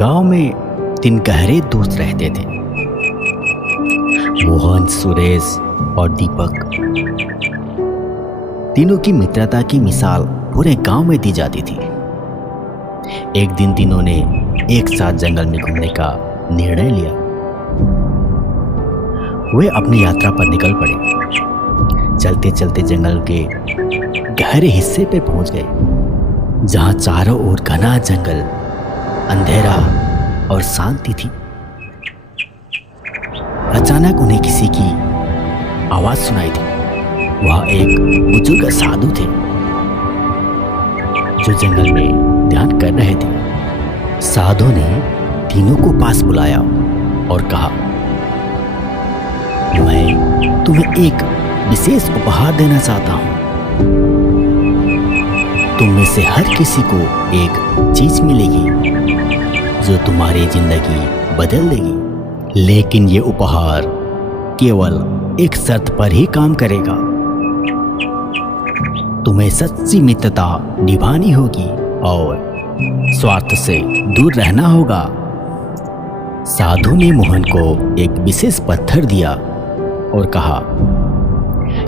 गांव में 3 गहरे दोस्त रहते थे, मोहन, सुरेश और दीपक। तीनों की मित्रता की मिसाल पूरे गांव में दी जाती थी। एक दिन तीनों ने एक साथ जंगल में घूमने का निर्णय लिया। वे अपनी यात्रा पर निकल पड़े। चलते चलते जंगल के गहरे हिस्से पे पहुंच गए, जहां चारों ओर घना जंगल, अंधेरा और शांति थी। अचानक उन्हें किसी की आवाज सुनाई दी। वह एक बुजुर्ग साधु थे जो जंगल में ध्यान कर रहे थे। साधु ने तीनों को पास बुलाया और कहा, मैं तुम्हें एक विशेष उपहार देना चाहता हूं। तुम में से हर किसी को एक चीज मिलेगी जो तुम्हारी जिंदगी बदल देगी, लेकिन ये उपहार केवल एक शर्त पर ही काम करेगा। तुम्हें सच्ची मित्रता निभानी होगी और स्वार्थ से दूर रहना होगा। साधु ने मोहन को एक विशेष पत्थर दिया और कहा,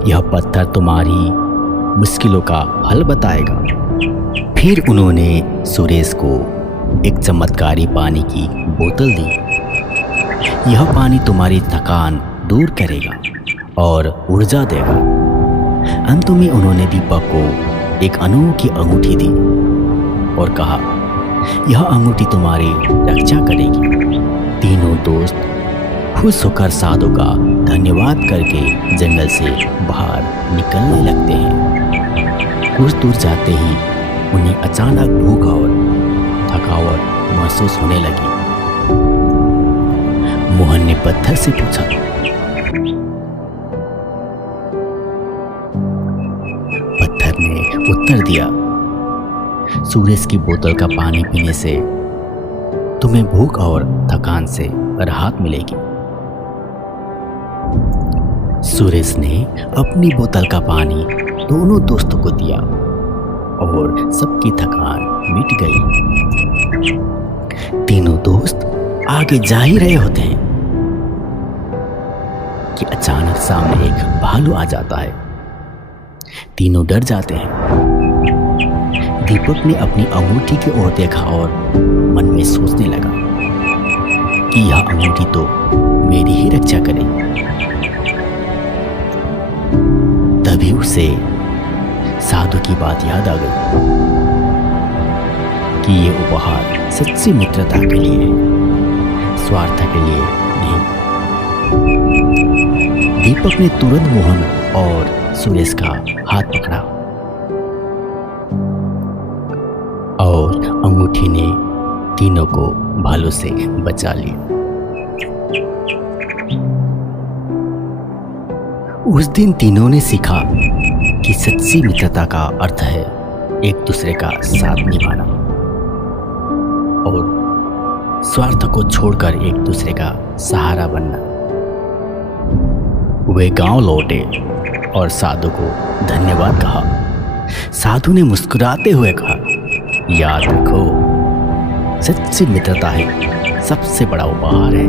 यह पत्थर तुम्हारी मुश्किलों का हल बताएगा। फिर उन्होंने सुरेश को एक चमत्कारी पानी की बोतल दी। यह पानी तुम्हारी थकान दूर करेगा और ऊर्जा देगा। अंत में उन्होंने दीपक को एक अनोखी अंगूठी दी और कहा, यह अंगूठी तुम्हारी रक्षा करेगी। तीनों दोस्त खुश होकर साधु का धन्यवाद करके जंगल से बाहर निकलने लगते हैं। कुछ दूर जाते ही उन्हें अचानक भूख और थकावट महसूस होने लगी। मोहन ने पत्थर से पूछा, पत्थर ने उत्तर दिया, सुरेश की बोतल का पानी पीने से तुम्हें भूख और थकान से राहत मिलेगी। सुरेश ने अपनी बोतल का पानी दोनों दोस्तों को दिया और सबकी थकान मिट गई। तीनों दोस्त आगे जा ही रहे होते हैं कि अचानक सामने एक भालू आ जाता है। तीनों डर जाते हैं। दीपक ने अपनी अंगूठी की ओर देखा और मन में सोचने लगा कि यह अंगूठी तो मेरी ही रक्षा करेगी। तभी उसे साधु की बात याद आ गई कि ये उपहार सच्ची मित्रता के लिए है, स्वार्थ के लिए नहीं। दीपक ने तुरंत मोहन और सुरेश का हाथ पकड़ा और अंगूठी ने तीनों को भालू से बचा लिया। उस दिन तीनों ने सीखा कि सच्ची मित्रता का अर्थ है एक दूसरे का साथ निभाना और स्वार्थ को छोड़कर एक दूसरे का सहारा बनना। वे गांव लौटे और साधु को धन्यवाद कहा। साधु ने मुस्कुराते हुए कहा, याद रखो, सच्ची मित्रता ही सबसे बड़ा उपहार है।